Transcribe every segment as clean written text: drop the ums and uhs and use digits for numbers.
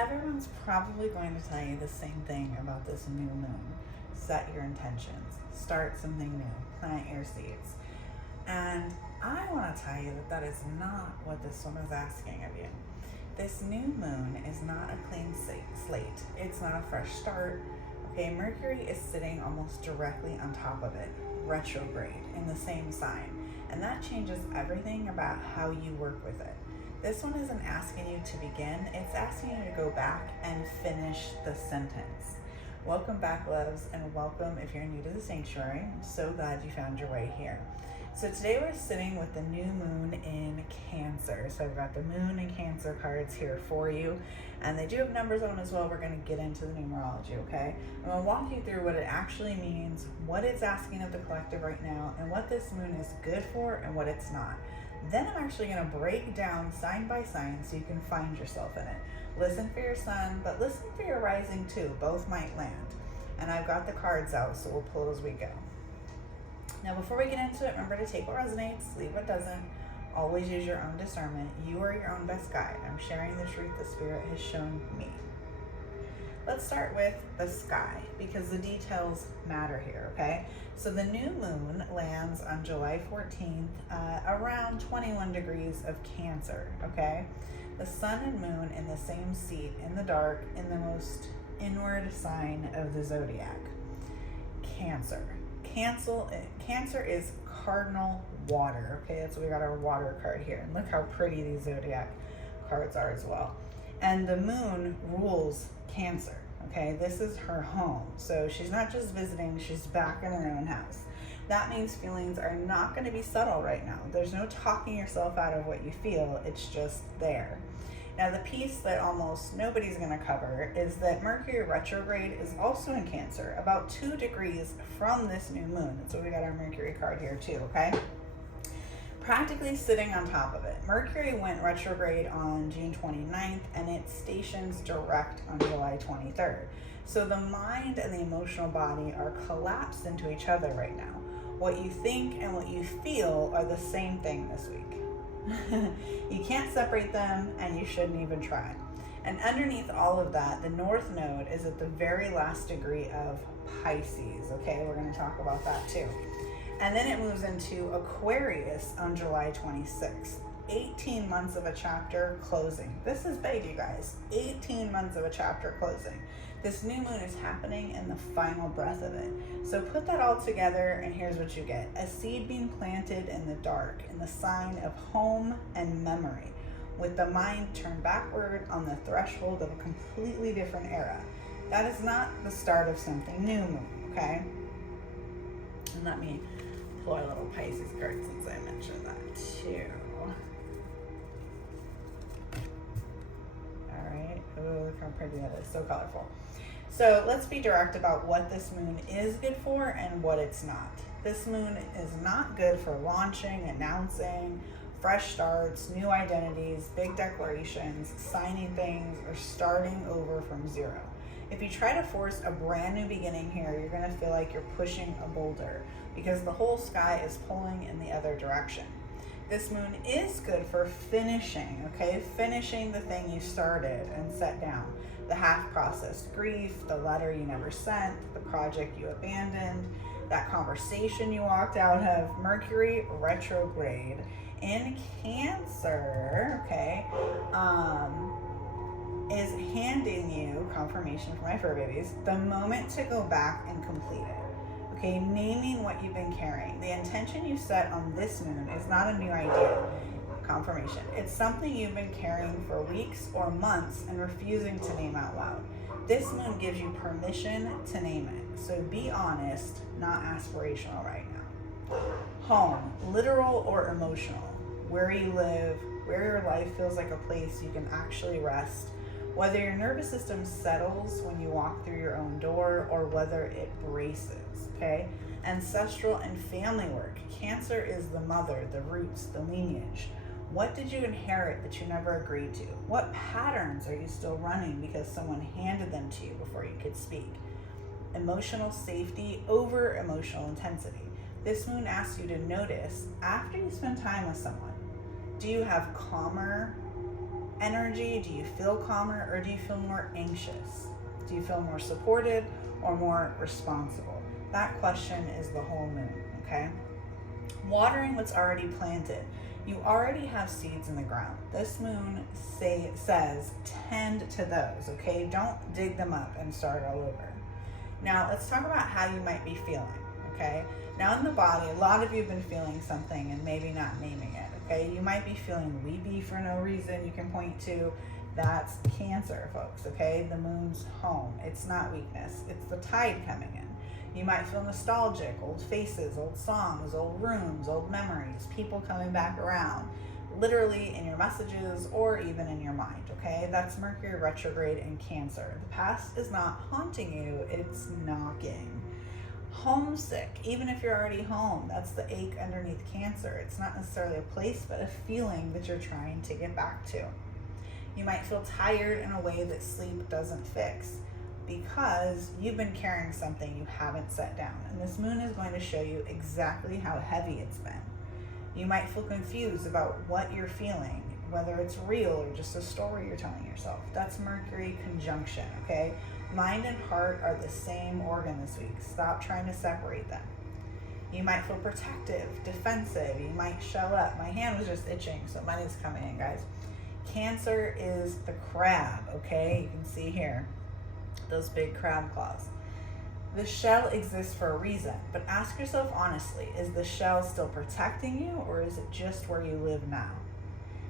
everyone's probably going to tell you the same thing about this new moon. Set your intentions, start something new, plant your seeds. And I want to tell you that that is not what this one is asking of you. This new moon is not a clean slate. It's not a fresh start. Okay, Mercury is sitting almost directly on top of it, retrograde, in the same sign. And that changes everything about how you work with it. This one isn't asking you to begin, it's asking you to go back and finish the sentence. Welcome back, loves, and welcome if you're new to the sanctuary. I'm so glad you found your way here. So today we're sitting with the new moon in Cancer. So I've got the moon and Cancer cards here for you, and they do have numbers on them as well. We're going to get into the numerology, okay? I'm going to walk you through what it actually means, what it's asking of the collective right now, and what this moon is good for and what it's not. Then I'm actually going to break down sign by sign so you can find yourself in it. Listen for your sun, but listen for your rising too. Both might land. And I've got the cards out, so we'll pull as we go. Now, before we get into it, remember to take what resonates, leave what doesn't. Always use your own discernment. You are your own best guide. I'm sharing the truth the Spirit has shown me. Let's start with the sky, because the details matter here, okay? So the new moon lands on July 14th, around 21 degrees of Cancer, okay? The sun and moon in the same seat in the dark in the most inward sign of the zodiac, Cancer. Cancer is cardinal water, okay? That's why we got our water card here. And look how pretty these zodiac cards are as well. And the moon rules Cancer, okay? This is her home. So she's not just visiting, she's back in her own house. That means feelings are not going to be subtle right now. There's no talking yourself out of what you feel. It's just there. Now, the piece that almost nobody's going to cover is that Mercury retrograde is also in Cancer, about 2 degrees from this new moon. So we got our Mercury card here too, okay? Practically sitting on top of it. Mercury went retrograde on June 29th, and it stations direct on July 23rd. So the mind and the emotional body are collapsed into each other right now. What you think and what you feel are the same thing this week. You can't separate them, and you shouldn't even try. And underneath all of that, the North Node is at the very last degree of Pisces. Okay, we're going to talk about that too. And then it moves into Aquarius on July 26th. 18 months of a chapter closing. This is big, you guys. 18 months of a chapter closing. This new moon is happening in the final breath of it. So put that all together, and here's what you get. A seed being planted in the dark, in the sign of home and memory, with the mind turned backward on the threshold of a completely different era. That is not the start of something new, moon, okay? And let me pull our little Pisces card since I mentioned that too. All right. Oh, look how pretty that is. So colorful. So let's be direct about what this moon is good for and what it's not. This moon is not good for launching, announcing, fresh starts, new identities, big declarations, signing things, or starting over from zero. If you try to force a brand new beginning here, you're going to feel like you're pushing a boulder because the whole sky is pulling in the other direction. This moon is good for finishing, okay? Finishing the thing you started and set down. The half-processed grief, the letter you never sent, the project you abandoned, that conversation you walked out of. Mercury retrograde in Cancer, okay, is handing you, confirmation for my fur babies, the moment to go back and complete it. Okay, naming what you've been carrying. The intention you set on this moon is not a new idea. Confirmation. It's something you've been carrying for weeks or months and refusing to name out loud. This moon gives you permission to name it. So be honest, not aspirational right now. Home, literal or emotional. Where you live, where your life feels like a place you can actually rest. Whether your nervous system settles when you walk through your own door or whether it braces, okay? Ancestral and family work. Cancer is the mother, the roots, the lineage. What did you inherit that you never agreed to? What patterns are you still running because someone handed them to you before you could speak? Emotional safety over emotional intensity. This moon asks you to notice after you spend time with someone, do you have calmer energy? Do you feel calmer, or do you feel more anxious? Do you feel more supported or more responsible? That question is the whole moon, okay? Watering what's already planted. You already have seeds in the ground. This moon says tend to those, okay? Don't dig them up and start all over. Now, let's talk about how you might be feeling, okay? Now, in the body, a lot of you have been feeling something and maybe not naming it, okay? You might be feeling weepy for no reason. You can point to, that's Cancer, folks, okay? The moon's home. It's not weakness. It's the tide coming in. You might feel nostalgic, old faces, old songs, old rooms, old memories, people coming back around, literally in your messages or even in your mind, okay? That's Mercury retrograde in Cancer. The past is not haunting you, it's knocking. Homesick, even if you're already home, that's the ache underneath Cancer. It's not necessarily a place, but a feeling that you're trying to get back to. You might feel tired in a way that sleep doesn't fix, because you've been carrying something you haven't set down. And this moon is going to show you exactly how heavy it's been. You might feel confused about what you're feeling, whether it's real or just a story you're telling yourself. That's Mercury conjunction, okay? Mind and heart are the same organ this week. Stop trying to separate them. You might feel protective, defensive. You might shell up. My hand was just itching, so money's coming in, guys. Cancer is the crab, okay? You can see here those big crab claws. The shell exists for a reason, but ask yourself honestly, is the shell still protecting you, or is it just where you live now?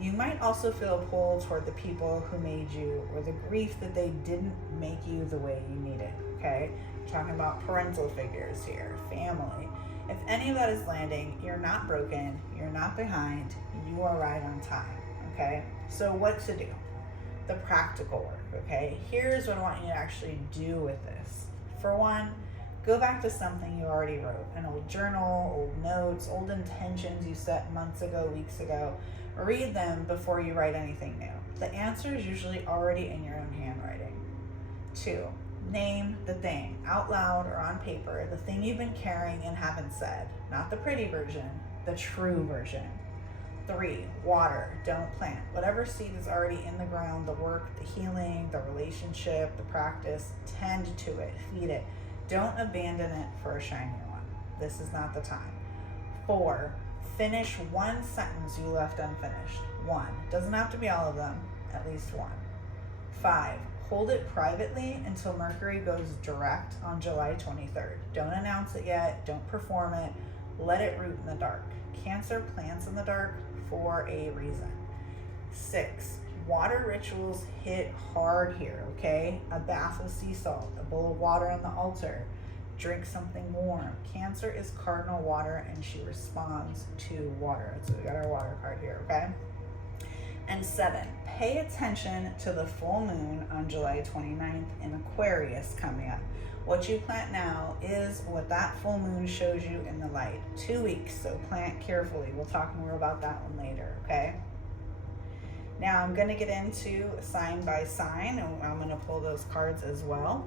You might also feel a pull toward the people who made you, or the grief that they didn't make you the way you needed, okay? We're talking about parental figures here, family. If any of that is landing, you're not broken, you're not behind, you are right on time, okay? So what to do? The practical work, okay? Here's what I want you to actually do with this. For one, go back to something you already wrote, an old journal, old notes, old intentions you set months ago, weeks ago. Read them before you write anything new. The answer is usually already in your own handwriting. 2, name the thing out loud or on paper, the thing you've been carrying and haven't said, not the pretty version, the true version. 3, water, don't plant. Whatever seed is already in the ground, the work, the healing, the relationship, the practice, tend to it, feed it. Don't abandon it for a shiny one. This is not the time. 4, finish one sentence you left unfinished. 1, doesn't have to be all of them, at least 1. 5, hold it privately until Mercury goes direct on July 23rd. Don't announce it yet, don't perform it, let it root in the dark. Cancer plants in the dark for a reason. 6, water rituals hit hard here, okay? A bath of sea salt, a bowl of water on the altar, drink something warm. Cancer is cardinal water, and she responds to water. So we got our water card here, okay? And 7, pay attention to the full moon on July 29th in Aquarius coming up. What you plant now is what that full moon shows you in the light. 2 weeks, so plant carefully. We'll talk more about that one later, okay? Now I'm gonna get into sign by sign, and I'm gonna pull those cards as well.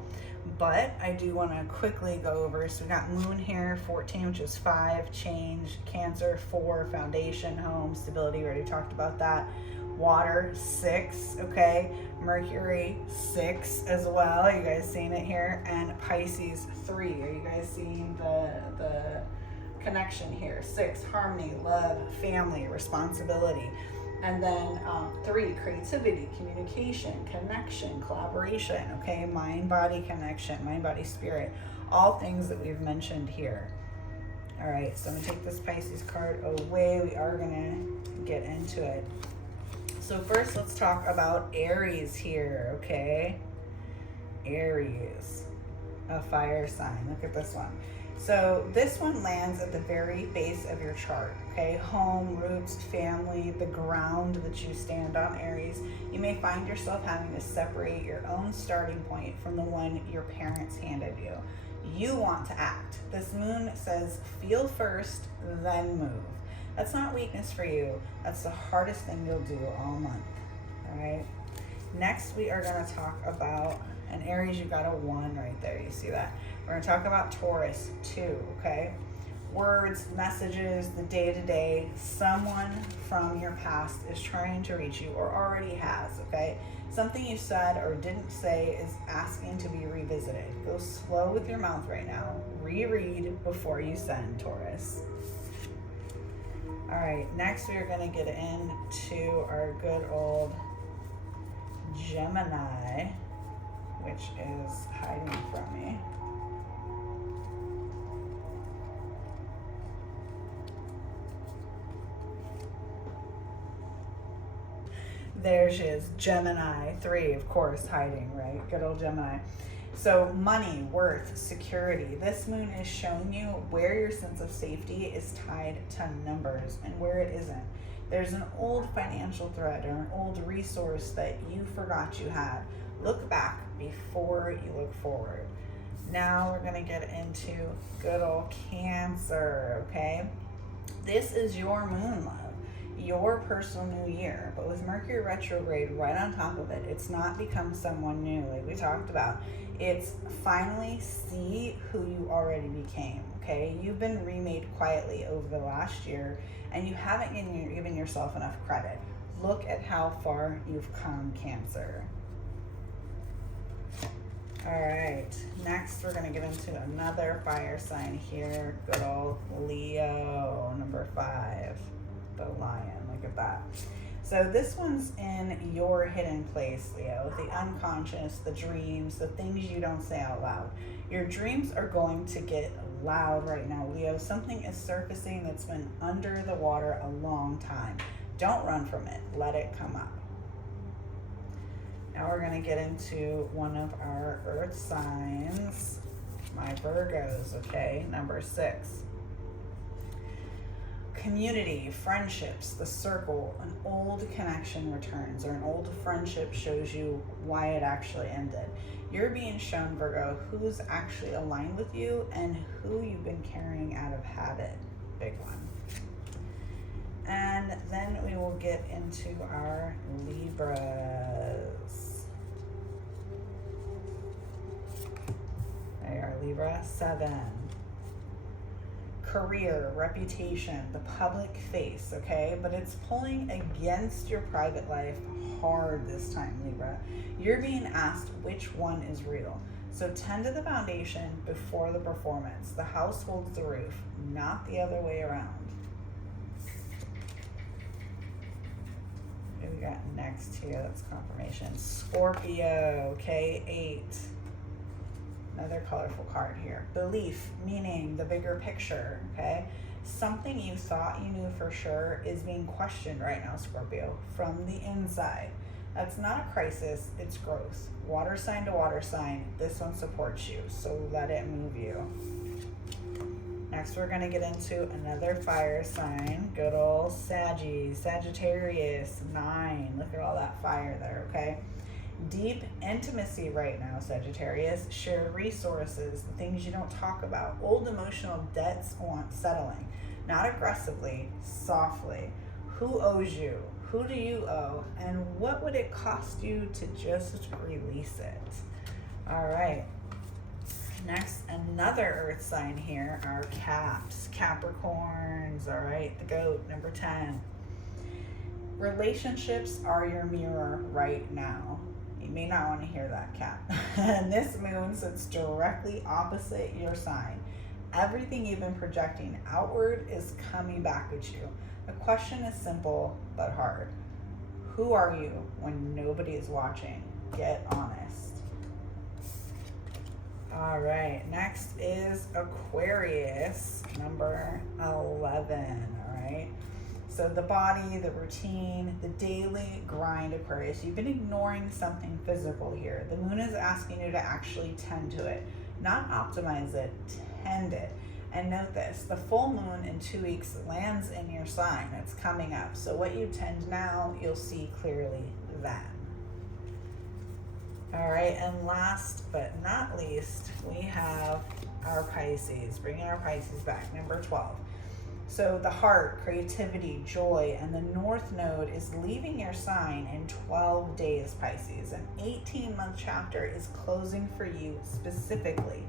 But I do wanna quickly go over, so we got moon here, 14, which is 5, change, Cancer, 4, foundation, home, stability, we already talked about that. Water, 6, okay? Mercury, 6 as well. Are you guys seeing it here? And Pisces, 3. Are you guys seeing the connection here? 6, harmony, love, family, responsibility. And then 3, creativity, communication, connection, collaboration, okay? Mind-body connection, mind-body spirit. All things that we've mentioned here. All right, so I'm gonna take this Pisces card away. We are gonna get into it. So first, let's talk about Aries here, okay? Aries, a fire sign. Look at this one. So this one lands at the very base of your chart, okay? Home, roots, family, the ground that you stand on, Aries. You may find yourself having to separate your own starting point from the one your parents handed you. You want to act. This moon says feel first, then move. That's not weakness for you. That's the hardest thing you'll do all month, all right? Next, we are gonna talk about, and Aries, you got a 1 right there, you see that? We're gonna talk about Taurus, 2, okay? words, messages, the day-to-day. Someone from your past is trying to reach you or already has, okay? Something you said or didn't say is asking to be revisited. Go slow with your mouth right now. Reread before you send, Taurus. All right, next we're going to get into our good old Gemini, which is hiding from me. There she is, Gemini 3, of course, hiding, right? Good old Gemini. So money, worth, security. This moon is showing you where your sense of safety is tied to numbers and where it isn't. There's an old financial thread or an old resource that you forgot you had. Look back before you look forward. Now we're going to get into good old Cancer, okay? This is your moon, love. Your personal new year, but with Mercury retrograde right on top of it, it's not become someone new like we talked about. It's finally see who you already became, okay? You've been remade quietly over the last year and you haven't given yourself enough credit. Look at how far you've come, Cancer. All right, next we're going to get into another fire sign here. Good old Leo, number 5. The lion, look at that. So this one's in your hidden place, Leo, the unconscious, the dreams, the things you don't say out loud. Your dreams are going to get loud right now, Leo. Something is surfacing that's been under the water a long time. Don't run from it. Let it come up. Now we're going to get into one of our earth signs, my Virgos, okay, number 6. Community, friendships, the circle, an old connection returns, or an old friendship shows you why it actually ended. You're being shown, Virgo, who's actually aligned with you and who you've been carrying out of habit. Big one. And then we will get into our Libras. There you are, Libra, 7. Career, reputation, the public face, okay? But it's pulling against your private life hard this time, Libra. You're being asked which one is real. So tend to the foundation before the performance. The house holds the roof, not the other way around. What do we got next here? That's confirmation. Scorpio, okay, 8. Another colorful card here. Belief, meaning the bigger picture, okay? Something you thought you knew for sure is being questioned right now, Scorpio, from the inside. That's not a crisis, it's growth. Water sign to water sign, this one supports you, so let it move you. Next, we're gonna get into another fire sign, good old Sagittarius, 9. Look at all that fire there, okay? Deep intimacy right now, Sagittarius. Shared resources, the things you don't talk about. Old emotional debts want settling. Not aggressively, softly. Who owes you? Who do you owe? And what would it cost you to just release it? All right. Next, another earth sign here, our Caps, Capricorns, all right, the goat, number 10. Relationships are your mirror right now. You may not want to hear that, Cap. And this moon sits directly opposite your sign. Everything you've been projecting outward is coming back at you. The question is simple but hard. Who are you when nobody is watching? Get honest. All right, next is Aquarius, number 11, all right? So the body, the routine, the daily grind, Aquarius. You've been ignoring something physical here. The moon is asking you to actually tend to it, not optimize it, tend it. And note this, the full moon in 2 weeks lands in your sign. It's coming up. So what you tend now, you'll see clearly then. All right, and last but not least, we have our Pisces, bringing our Pisces back, number 12. So the heart, creativity, joy, and the North Node is leaving your sign in 12 days, Pisces. An 18-month chapter is closing for you specifically.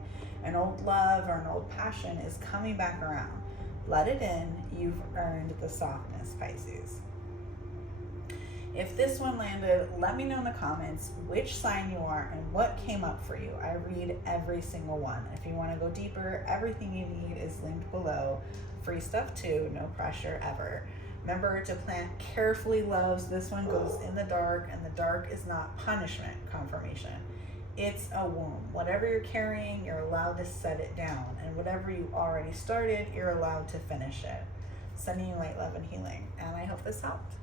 An old love or an old passion is coming back around. Let it in. You've earned the softness, Pisces. If this one landed, let me know in the comments which sign you are and what came up for you. I read every single one. If you want to go deeper, everything you need is linked below. Free stuff too, no pressure ever. Remember to plant carefully, loves. This one goes in the dark, and the dark is not punishment confirmation. It's a womb. Whatever you're carrying, you're allowed to set it down. And whatever you already started, you're allowed to finish it. Sending you light, love, and healing. And I hope this helped.